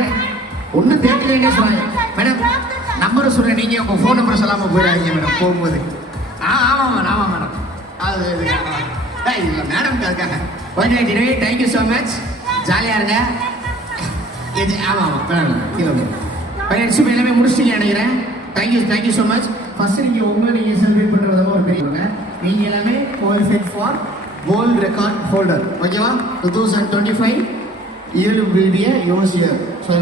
யாரு ஒன்றும் தேட்டலேன்னே சொல்கிறாங்க மேடம். நம்பரை சொல்கிறேன், நீங்கள் உங்கள் ஃபோன் நம்பரை சொல்லாமல் போயிடாதீங்க மேடம் போகும்போது. ஆமாம் மேடம், ஆமாம் மேடம். அது இல்லை மேடம் அதுக்காக. Okay டினே, thank you so much. ஜாலியாக இருங்க. இது ஆமாம் மேடம் கீழே பையன் எல்லாமே முடிச்சிட்டீங்க நினைக்கிறேன். Thank you so much. ஃபர்ஸ்ட் நீங்கள் செலிப்ரேட் பண்ணுற விதமாக ஒரு பெரிய நீங்கள் எல்லாமே qualified for world record holder. ஓகேவா? 2025 year will be a yours year. So